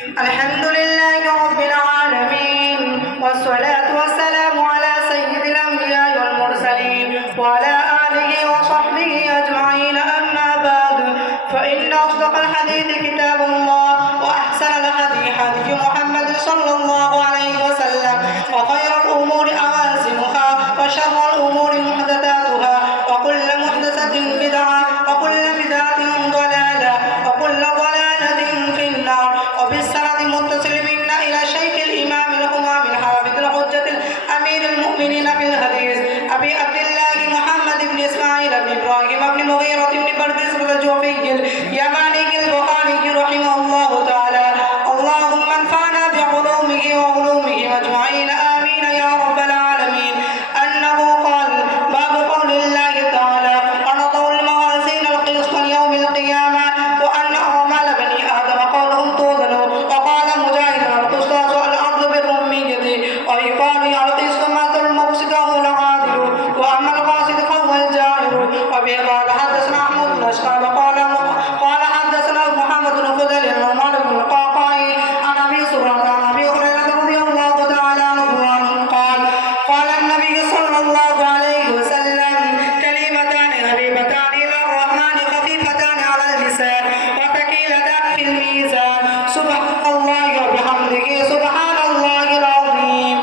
الحمد لله رب العالمين والصلاة والسلام على سيد الأنبياء والمرسلين وعلى آله وصحبه أجمعين أما بعد فإن أصدق الحديث كتاب الله وأحسن الهدي هدي محمد صلى الله عليه وسلم وخير الأمور أوازنها وشر الأمور محدثاتها وكل محدثة بدعة وكل بدعة ضلالة وكل ضلالة في النار وبالسند متصل منا إلى شيخ الإمام الإمام الحافظ الحجة الأمير المؤمنين في الحديث أبي عبد الله محمد بن إسماعيل بن إبراهيم بن مغيرة بن بردس الجوفي اليماني البخاري رحمه الله تعالى اللهم انفعنا بعلومه وعلومه أجمعين آمين يا رب العالمين أنه قال باب قول الله تعالى ونضع الموازين القسط يوم القيامة وأن أعمال بني آدم قولهم توزن وقال مجاهد القسطاس الأرض بالرمية ويقال القسط مثل المقسط هو العادل وأما القاسط فهو الجائر وبه قال حدثنا أحمد بن أشقال قال حدثنا محمد بن فضل وعمر بن القعقاع عن أبي سهرة عن أبي هريرة رضي الله تعالى عنه قال قال النبي صلى الله عليه وسلم كلمتان حبيبتان إلى الرحمن خفيفتان على اللسان وثقيلتان في الميزان سبحان الله وبحمده سبحان الله العظيم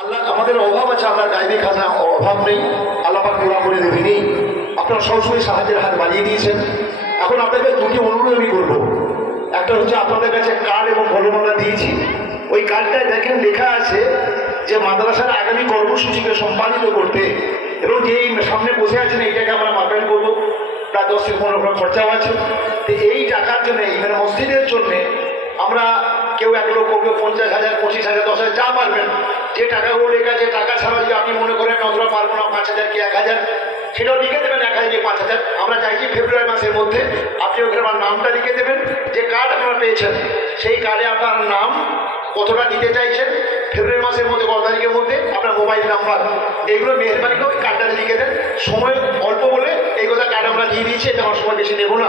আল্লাহ আমাদের অভাব আছে, আমরা গাইবি খাজা অভাব নেই, আল্লাহ পাক পুরা করে দেবেনি। আপনারা সবসময় সাহায্যের হাত বাড়িয়ে দিয়েছেন। এখন আপনাদের দুটি অনুরোধ আমি করবো। একটা হচ্ছে আপনাদের কাছে কার্ড এবং কলম আমরা দিয়েছি। ওই কার্ডটায় দেখেন লেখা আছে যে মাদ্রাসার আগামী কর্মসূচিকে সম্পাদিত করতে এবং যে সামনে বসে আছেন এইটাকে আমরা মাপেন করবো, প্রায় 10 থেকে 15 টাকা খরচাও আছে। তো এই টাকার জন্য মানে মসজিদের জন্যে আমরা কেউ 1 লক্ষ, কেউ 50,000, 25,000, 10,000 যা পারবেন, যে টাকাগুলো লেখা, যে টাকা ছাড়া যদি আপনি মনে করেন অতটা পারবো না, 5,000 কি 1,000, সেটাও লিখে দেবেন। 1,000 কি 5,000 আমরা চাইছি ফেব্রুয়ারি মাসের মধ্যে আপনি ওখানে আমার নামটা লিখে দেবেন। যে কার্ড আপনারা পেয়েছেন সেই কার্ডে আপনার নাম, কতটা দিতে চাইছেন, ফেব্রুয়ারি মাসের মধ্যে কত তারিখের মধ্যে, আপনার মোবাইল নাম্বার, এগুলো মেহরবানি করে কার্ডটাতে লিখে দেন। সময় অল্প বলে এই কথা কার্ড আমরা দিয়ে দিয়েছি, এটা আমার সময় বেশি নেবো না।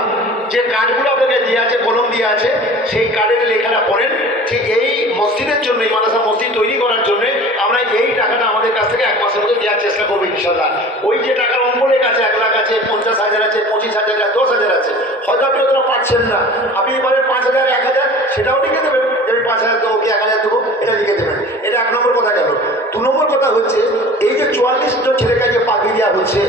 যে কার্ডগুলো আপনাকে দিয়ে আছে, কলম দিয়ে আছে, সেই কার্ডের লেখাটা পড়েন যে এই মসজিদের জন্য, এই মাদ্রাসা মসজিদ তৈরি করার জন্য আমরা এই টাকাটা আমাদের কাছ থেকে 1 মাসের মধ্যে দেওয়ার চেষ্টা করবো ইনশাল্লাহ। ওই যে টাকার অঙ্ক লেখা আছে, 1 লাখ আছে, 50,000 আছে, 25,000 আছে, 10,000 আছে, হয়তো আপনি ওটা পাচ্ছেন না, আপনি এবারে 5,000, 1,000 সেটাও লিখে দেবেন। আমি 5,000 দেবো কি 1,000 দেবো, এটা লিখে দেবেন। এটা 1 নম্বর কথা গেল। 2 নম্বর কথা হচ্ছে এই যে 44 জন ছেলেকে যে পাখি দেওয়া হচ্ছে,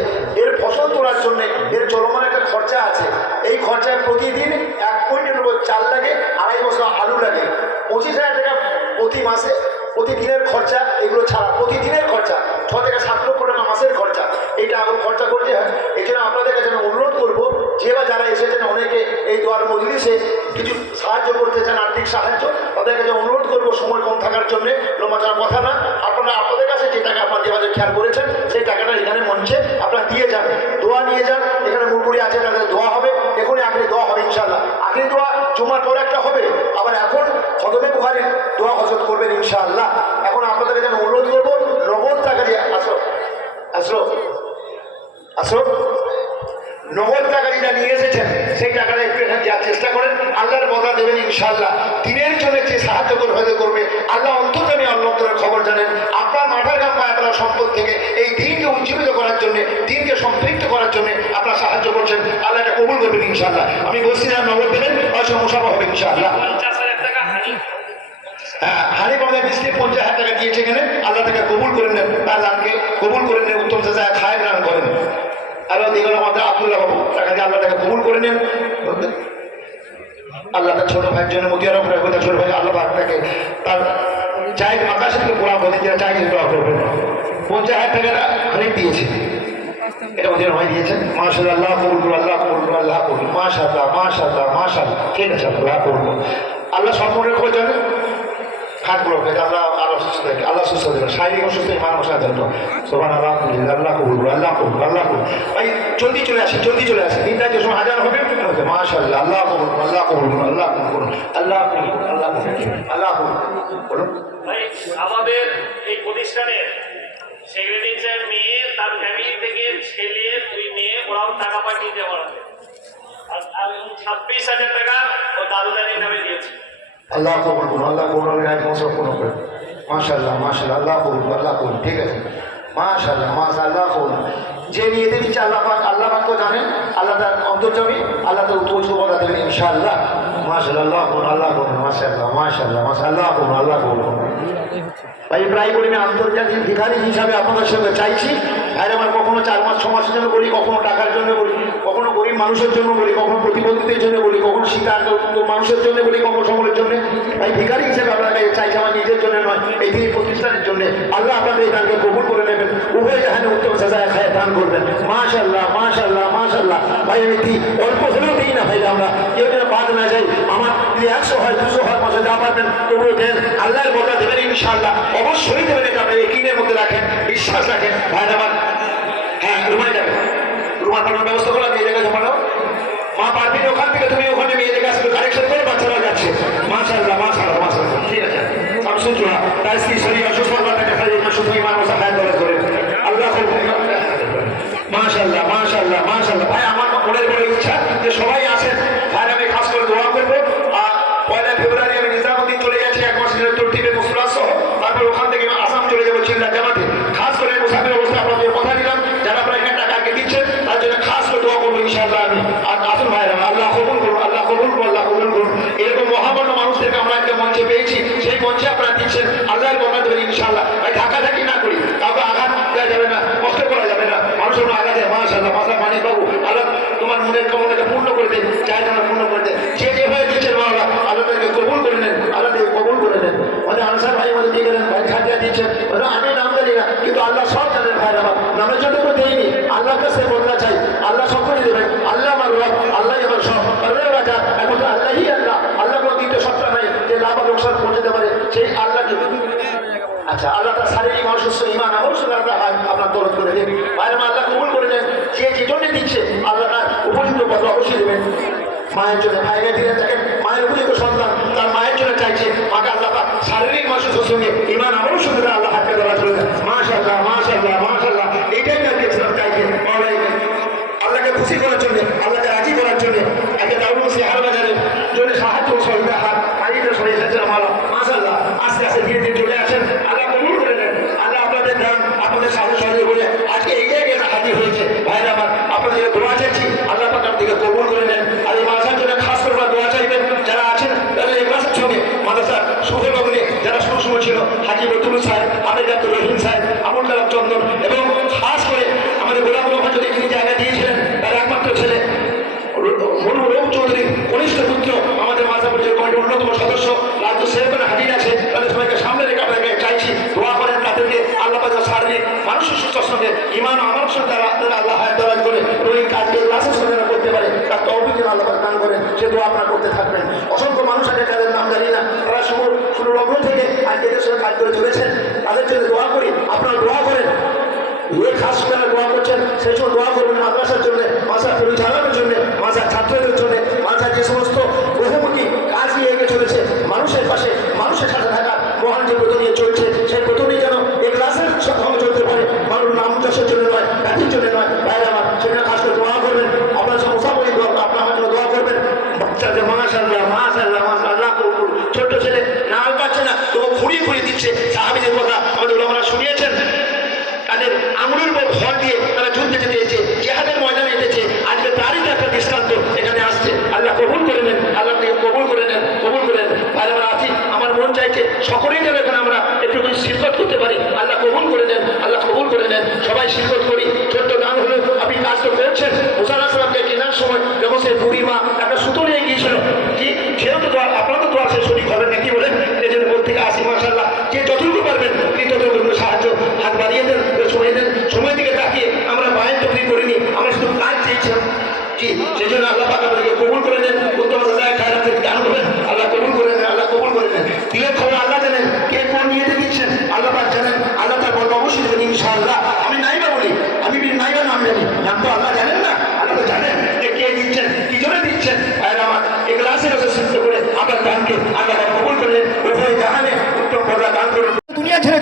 এর ফসল তোলার জন্য এর চলমান একটা খরচা আছে। এই খরচায় প্রতিদিন 1 কুইন্টাল চাল লাগে, 2.5 বস্তা আলু লাগে, 25,000 টাকা প্রতি মাসে, প্রতিদিনের খরচা। এগুলো ছাড়া প্রতিদিনের খরচা 6 থেকে 7 লক্ষ টাকা মাসের খরচা। এইটা আবার খরচা করতে হয়। এই জন্য আপনাদের কাছে আমি অনুরোধ করবো, যে বা যারা এসেছেন অনেকে এই দোয়ার মজলিসে কিছু সাহায্য করতে চান, আর্থিক সাহায্য, তাদের কাছে অনুরোধ করবো সময় কম থাকার জন্য, লম্বাচার কথা না, আপনারা আপনাদের কাছে যে টাকা আপনার যেভাবে খেয়াল করেছেন সেই টাকাটা এখানে মঞ্চে আপনারা দিয়ে যান, দোয়া নিয়ে যান। এখানে মুরপুরি আছে, তাদের দোয়া হবে, এখনই আখেরি দোয়া হবে ইনশাল্লাহ। আখেরি দোয়া জুমার পরে একটা হবে, আবার এখন খতমে বুখারীর দোয়া হজরত করবেন ইনশাআল্লাহ। এখন আপনাদের কাছে আমি অনুরোধ করবো, নগদ টাকা দিয়ে আসো নগদ টাকা যেটা নিয়ে এসেছেন সেই টাকাটা একটু এখানে দেওয়ার চেষ্টা করেন। আল্লাহর বদলা দেবেন ইনশাআল্লাহ। দিনের জন্য যে সাহায্য করবে আল্লাহ অন্তত আমি আল্লাহ খবর জানেন। আপনার মাথার ঘাম পায় আপনার সম্পদ থেকে এই দিনকে উজ্জীবিত করার জন্য, দিনকে সম্পৃক্ত করার জন্য আপনারা সাহায্য করছেন। আল্লাহ এটা কবুল করবেন ইনশাআল্লাহ। আমি বলছি না নগদ দেবেন, মুসাফা হবে ইনশাআল্লাহ। হ্যাঁ, হানিফ আমাদের মিস্ত্রি 50,000 টাকা দিয়েছে এখানে, আল্লাহ তাকে কবুল করে নেন, তার দানকে কবুল করে নেন, উত্তম চাচায় খায় দান করেন। আল্লাহ দিকে আমাদের আব্দুল্লাহ বাবু টাকা দিয়ে আল্লাহ তাকে কবুল করে নেন। আল্লাহ তার ছোট ভাইয়ের জন্য মতিয়ার তার ছোট ভাই আল্লাহ তাকে তার চাই আকাশের থেকে পোড়া করতে যারা চাই দোয়া করবেন। 50,000 টাকা হানিফ দিয়েছে, এটা মতিয়ার ভাই দিয়েছেন। মাশাআল্লাহ, আল্লাহ কবুল করুন, আল্লাহ কবুল করুন, আল্লাহ কবুল। মাশাআল্লাহ মাশাআল্লাহ মাশাআল্লাহ, ঠিক আছে, আল্লাহ কবুল। আল্লাহ সম্পূর্ণ করে জানেন হাতগুলো আল্লাহ আরো সুস্থ থাকে, আল্লাহ সুস্থ দেবেন, শারীরিক অসুস্থ মানুষ না জানতো। সোহান আল্লাহ আল্লাহ কবুল, আল্লাহ কবুল, আল্লাহ কবুল। ভাই জলদি চলে আসে, জলদি চলে আসে, 3টা যে সময় হাজার হবে মাশাআল্লাহ, আল্লাহ কবুল, আল্লাহ কবুল, আল্লাহ কবুল করুন, আল্লাহ কবুল, আল্লাহ কবুল, আল্লাহ কবুল বলুন। ভাই আমাদের এই প্রতিষ্ঠানে সেক্রেটারি মেয়ে, তার ফ্যামিলি থেকে ছেলে, 2 মেয়ে, ওরাও টাকা পাঠিয়ে দেওয়া হবে। আর 26,000 টাকা ও দারুদানির নামে দিয়েছে। আল্লাহ কবুল করুন, আল্লাহ কবুল গায়ে মৌসুম পূর্ণ করুন। মাশাআল্লাহ মাশাআল্লাহ, আল্লাহ কবুল, আল্লাহ কবুল। ঠিক আছে, মাশাআল্লাহ মাশাআল্লাহ, আল্লাহ কবুল। যে নিয়েতে দিচ্ছে আল্লাহ পাক তো জানেন, আল্লাহ তার অন্তর্যামী, আল্লাহ তার উত্তর সুবদা দেবেন ইনশাআল্লাহ। মাশাআল্লাহ, আল্লাহ কবুল, আল্লাহ কবুল, মাশাআল্লাহ মাশাআল্লাহ মাশাআল্লাহ, কবুল, আল্লাহ কবুল। ভাই প্রায় বলি আমি আন্তর্জাতিক ভিখারি হিসাবে আপনাদের সঙ্গে চাইছি। আর আমার কখনো 4 মাস 6 মাসের জন্য বলি, কখনো টাকার জন্য বলি, কখনো গরিব মানুষের জন্য বলি, কখনো প্রতিবন্ধীদের জন্য বলি, কখনো শীতার্ত মানুষের জন্য বলি, কখনো সকলের জন্য। ভাই ভিখারি হিসেবে আপনাকে চাইছি, আমার নিজের জন্য নয়, এই দিনই প্রতিষ্ঠানের জন্য। আল্লাহ আপনাদের এই দানকে কবুল করে নেবেন, উভয় জাহানে উত্তম সাজায় খায় দান করবেন। মাশাআল্লাহ মাশাআল্লাহ মাশাআল্লাহ। ভাই আমি দিই, অল্প হলেও দিই না ভাই, আমরা কেউ যেন বাদ না যাই। আমার যদি 100 হয় 200 হয় 500 যা পারবেন তবুও দেন, আল্লাহর বদলা দেবেন ইনশাআল্লাহ, অবশ্যই দেবেন। এটা আপনি একিনের মধ্যে রাখেন, বিশ্বাস রাখেন। ভাই আমার হ্যাঁ রুমাই যাবে, রুমাল পাঠানোর ব্যবস্থা করো, মেয়ে জায়গায় জমা দাও। মা পারবি ওখান থেকে, তুমি ওখানে মেয়ে জায়গায় আসবে, কারেকশন করে বাচ্চারা যাচ্ছে। মাশাআল্লাহ মাশাআল্লাহ মাশাআল্লাহ, ঠিক আছে। শামসুজ্জোহা তার স্ত্রী শরীর অসুস্থ, তাকে শুধু ইমান ওসা খায় দরজ করে আল্লাহ। মাশাআল্লাহ মাশাআল্লাহ মাশাআল্লাহ। ভাই আমার মনের বড় ইচ্ছা যে সবাই আসেন। ভাই আমি খাস করে দোয়া করবো। আর 1 ফেব্রুয়ারি আমি নিজামুদ্দিন চলে যাচ্ছি, 1 মাসের তরতিবে মুসলাস সহ। তারপর ওখান থেকে আসাম চলে যাবো চিল্লা জামাতে। খাস করে মুসাফির অবস্থা আপনাদের কথা দিলাম, যারা আপনারা এখানে টাকা আগে দিচ্ছেন তার জন্য খাস করে দোয়া করবো ইনশাআল্লাহ। আমি আর আসুন ভাইরা, আল্লাহ কবুল করুন, আল্লাহ কবুল করুন, আল্লাহ কবুল করুন। এরকম মহামান্য মানুষদেরকে আমরা একটা মঞ্চে পেয়েছি, সেই মঞ্চে আপনারা দিচ্ছেন, আল্লাহর বরকত দেবেন ইনশাআল্লাহ। ভাই ঢাকাঢাকি না করি, কাউকে আঘাত দেওয়া যাবে না, কষ্ট করা যাবে না, মানুষের আঘাত দেয়। মাশাআল্লাহ মাশাআল্লাহ, মানিক বাবু আল্লাহ তোমার মনের কামনাকে পূর্ণ করে দেন, চাহিদাটা পূর্ণ করে দেন। যে যেভাবে দিচ্ছেন বাবা আল্লাহ তাদেরকে কবুল করে নেন, আল্লাহ তাদেরকে কবুল করে নেন। আমাদের আনসার ভাই আমাদের দিয়ে গেলেন, ভাই খাটিয়া দিচ্ছেন, আমি নাম জানি না কিন্তু আল্লাহ সব জানেন। ভাই আমার নামের জন্য তো দেয়নি, আল্লাহর কাছে বদলা চাই, আল্লাহ সব করে দেবেন। আল্লাহ আমার রব, আল্লাহ আমার সব, রাজা এখন তো আল্লাহই আল্লাহ। আল্লাহ কোনো দ্বিতীয় সত্তা নাই যে লাভ আর লোকসান পৌঁছতে পারে, সেই আল্লাহকে। আচ্ছা, আল্লাহ তার শারীরিক মানুষ ইমান আমার সঙ্গে আপনার দরদ করে দেন। ভাইরা আল্লাহ কবুল করে দেন, যে যে জন্য দিচ্ছে আল্লাহ তার উপযুক্ত পদ অবশ্যই দেবেন। মায়ের জন্য ভাইরা দিলে থাকেন, মায়ের উপযুক্ত সন্তান তার মায়ের জন্য চাইছে, মাকে আল্লাহ তার শারীরিক মানুষের সঙ্গে ইমান আমারও সঙ্গে আল্লাহ হাতকে ধরা করে দেন। মাশাআল্লাহ মাশাআল্লাহ মাশাআল্লাহ, এইটাই আমি গেছিলাম চাইছে আল্লাহকে খুশি করার জন্য, আল্লাহকে রাজি করার জন্য। একটা দারুণ হার বাজারের জন্য সাহায্য সহযোগিতা হাত হারিয়ে সবাই এসেছেন আমার। মাশাআল্লাহ আস্তে আস্তে ধীরে ধীরে চলে আসেন, আল্লাহ কবুল করে নেন। আল্লাহ আপনাদের দান, আপনাদের সাহায্য সহযোগিতা বলে আজকে এই জায়গায় হাজির হয়েছে। ভাইরা আমার আপনাদের দোয়া চাইছি, আল্লাহ আপনার দিকে কবুল করে নেন। আর এই মাদ্রাসার জন্য খাস করে দোয়া চাইবেন, যারা আছেন তারা এই মাসের সঙ্গে মাদ্রাসার সুখে বাবুলে যারা শুরু ছিল, হাজি বদুল সাহেব, আমির আব্দুর রহিম সাহেব, আমুল কালাম চন্দন, এবং খাস করে আমাদের গোলাম রহমান যদি তিনি জায়গা দিয়েছিলেন, তার একমাত্র ছেলে রূপ চৌধুরীর কনিষ্ঠ পুত্র, আমাদের মাদ্রাসা পরিষদের কমিটির অন্যতম সদস্য রাজ্য সেবক হাজির আছে। তাদের সবাইকে সামনে রেখে আপনাকে চাইছি দোয়া করেন, তাদেরকে আল্লাহ পাক শারীরিক মানসিক সুস্থতার সঙ্গে ইমান আমার সঙ্গে আল্লাহ হায়াত করে ওই কাজকে ক্লাসের সঙ্গে করতে পারে, তার তৌফিক আল্লাহ পাক দান করেন। সে দোয়া আপনারা করতে থাকবেন। অসংখ্য মানুষ আছে যাদের নাম জানি না, তারা শুরু লগ্ন থেকে আজ এদের সঙ্গে কাজ করে চলেছেন, তাদের জন্য দোয়া করি, আপনারা দোয়া করেন। এ খাস করে দোয়া করছেন, সেই সময় দোয়া করবেন মাদ্রাসার জন্য, মাদ্রাসা পরিচালনার জন্য, মাদ্রাসার ছাত্রদের জন্য, মাদ্রাসার যে সমস্ত বহুমুখী কাজ নিয়ে এগিয়ে চলেছে, মানুষের পাশে মানুষের সাথে থাকা মহান যে ব্রত নিয়ে চলছে, সেই ব্রত নিয়ে যেন এই ক্লাসের সঙ্গে চলতে পারে, মানুষ নাম চাষের জন্য নয়, ব্যাধির জন্য নয়। ভাইরা আমার সেখানে খাস করে দোয়া করবেন, আপনার সব মুসাফরি আপনার আমার জন্য দোয়া করবেন। বাচ্চাদের মাশাআল্লাহ মাশাআল্লাহ মাশাআল্লাহ, ছোট্ট ছেলে নাম পাচ্ছে না তবু ঘুরিয়ে ঘুরিয়ে দিচ্ছে। সাহাবীদের কথা আমাদের ওলামারা শুনিয়েছেন, তাদের আঙুলের উপর ভর দিয়ে তারা যুদ্ধে যেতে এসেছে, জিহাদের ময়দানে এসেছে। আজকে তারই তো একটা দৃষ্টান্ত এখানে আসছে। আল্লাহ কবুল করে নেন, আল্লাহ কবুল করে নেন, কবুল করে নেন। ভাই আমরা আছি, আমার মন চাইছে সকলেই যেন এখানে আমরা একটু শিরকত করতে পারি। আল্লাহ কবুল করে নেন, আল্লাহ কবুল করে নেন। সবাই শিরকত করি। ছোট্ট গান হলে আপনি কাজ তো করছেন। মুসা আলাইহিস সালামকে কেনার সময় যখন সে বুড়িমা একটা সুতো নিয়ে গিয়েছিল, কি সেও তো দোয়া, আপনারা তো দোয়া সে শরীর হবেন নাকি বলেন, এই জন্য বল থেকে আসি। মাশাআল্লাহ, যে যতটুকু পারবেন তিনি ততটুকু সাহায্য হাত বাড়িয়ে দেন, সময় দেন। সময় দিকে তাকিয়ে আমরা বায়ের তৈরি করিনি, আমরা শুধু কাজ চেয়েছিলাম। জি সেই জন্য আল্লাহ পাক আপনাদেরকে কবুল করে নেন, উত্তম খায়রাতের দান করবেন। আল্লাহ কবুল করে নেন, আল্লাহ কবুল করে নেন। দিলের খবর আল্লাহ জানেন, কে কোন নিয়েতে দিচ্ছেন আল্লাহ পাক জানেন। আল্লাহ তার বলব অবশ্যই দেবেন ইনশাআল্লাহ। আমি নাই বা বলি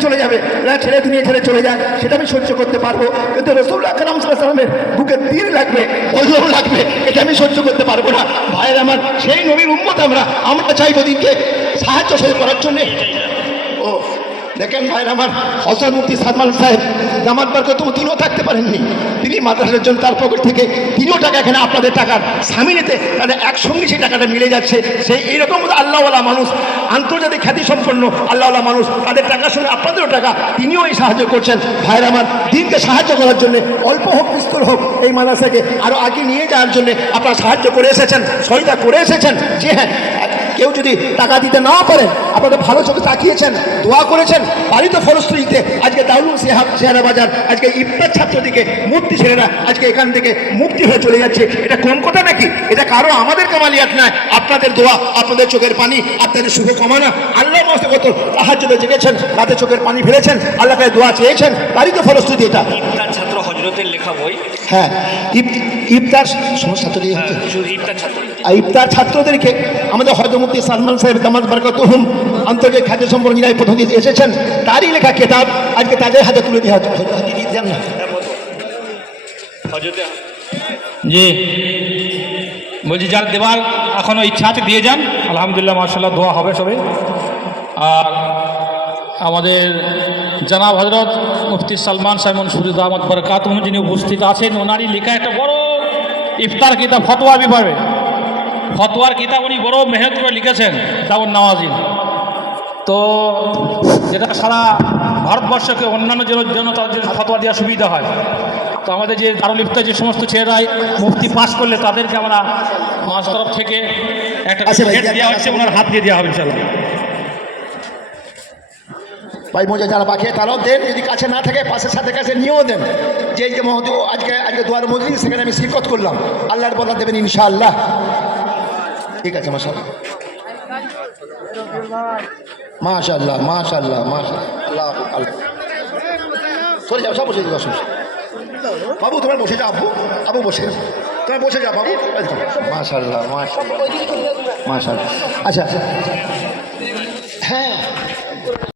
চলে যাবে, এরা ছেড়ে দুনিয়া ছেড়ে চলে যায়, সেটা আমি সহ্য করতে পারবো। কিন্তু রাসূলুল্লাহ আকরাম সাল্লাল্লাহু আলাইহি ওয়াসাল্লামের বুকে তীর লাগবে, বজ্র লাগবে, এটা আমি সহ্য করতে পারবো না। ভাইয়ের আমার, সেই নবীর উম্মত আমরা চাইবো দিনকে সাহায্য করার জন্য। ও দেখেন ভাইয়ের আমার, হযরত মুফতি সালমান সাহেব জামাত বরকতুম তিনিও থাকতে পারেননি, তিনি মাদ্রাসার জন্য তার পকেট থেকে 3 টাকা এখানে আপনাদের টাকার সামিনেতে তাদের একসঙ্গে সেই টাকাটা মিলে যাচ্ছে। সেই এইরকম আল্লাহওয়ালা মানুষ, আন্তর্জাতিক খ্যাতি সম্পন্ন আল্লাহওয়ালা মানুষ, তাদের টাকার সঙ্গে আপনাদেরও টাকা, তিনিও এই সাহায্য করছেন। ভাইয়ের আমার, দিনকে সাহায্য করার জন্য অল্প হোক বিস্তর হোক এই মাদ্রাসাকে আরও আগে নিয়ে যাওয়ার জন্য আপনারা সাহায্য করে এসেছেন, সহায়তা করে এসেছেন। যে হ্যাঁ, কেউ যদি টাকা দিতে না পারেন, আপনাদের ভালো চোখে তাকিয়েছেন, দোয়া করেছেন, পালিত ফলশ্রুতিতে আজকে দারুল সিহারা বাজার, আজকে ইফতার ছাত্রদিকে মুক্তি ছেলেরা আজকে এখান থেকে মুক্তি হয়ে চলে যাচ্ছে। এটা কম কথা নাকি? এটা কারো আমাদের কামালিয়াত নয়, আপনাদের দোয়া, আপনাদের চোখের পানি, আপনাদের শুভ কামনা। আল্লাহ মাসে কত তাহাজ্জুদে জেগেছেন, রাতে চোখের পানি ফেলেছেন, আল্লাহ কাছে দোয়া চেয়েছেন, তারই তো ফলশ্রুতি এটা। ইফতার ছাত্র হযরতের লেখা বই। হ্যাঁ, ইফতার সমস্যা তো ইফতার ছাত্র, ইফতার ছাত্রদেরকে আমাদের হযরত মুফতি সালমান সাহেব দামাত বরকতুহুম আন্তর্জাতিক খাদ্য সম্পর্ক যিনি প্রথম দিন এসেছেন, তারই লেখা কিতাব আজকে তাদের হাতে তুলে দেওয়া দেন না। হযরতে জি বলছি, যার দেওয়ার এখনও ইচ্ছা আছে দিয়ে যান। আলহামদুলিল্লাহ, মাশাআল্লাহ, দোয়া হবে সবে। আর আমাদের জনাব হযরত মুফতি সালমান সাহেব মনসুরি দামাত বরকাতুহুম যিনি উপস্থিত আছেন, ওনারই লেখা একটা বড় ইফতার কিতাব, ফতোয়া বিভাগে ফতোয়ার কিতাব উনি বড় মেহনত করে লিখেছেন, দাউন নওয়াজি। তো যেটা সারা ভারতবর্ষকে অন্যান্য জন্য তাদের ফতোয়া দেওয়ার সুবিধা হয়। তো আমাদের যে দারুল ইফতার যে সমস্ত ছেলেরাই মুফতি পাস করলে তাদেরকে আমরা মাস তরফ থেকে একটা দেওয়া হচ্ছে, ওনার হাত দিয়ে দেওয়া হবে ইনশাআল্লাহ। ভাই মজা যারা বাকি তারাও দেন, যদি কাছে না থাকে পাশের সাথে কাছে নিয়েও দেন। যে যে মহোদয় আজকে দোয়ার মজলিস, সেখানে আমি শিরকত করলাম, আল্লাহর বরকত দেবেন ইনশাআল্লাহ। ঠিক আছে, মাশাআল্লাহ মাশাআল্লাহ মাশাআল্লাহ মাশাআল্লাহ। আল্লাহ সরে যাও, সব বসে যাও, বাবু তোমার বসে যাও, আবু বসে যাও, তোমার বসে যাও বাবু। মাশাআল্লাহ মাশাআল্লাহ মাশাআল্লাহ। আচ্ছা হ্যাঁ,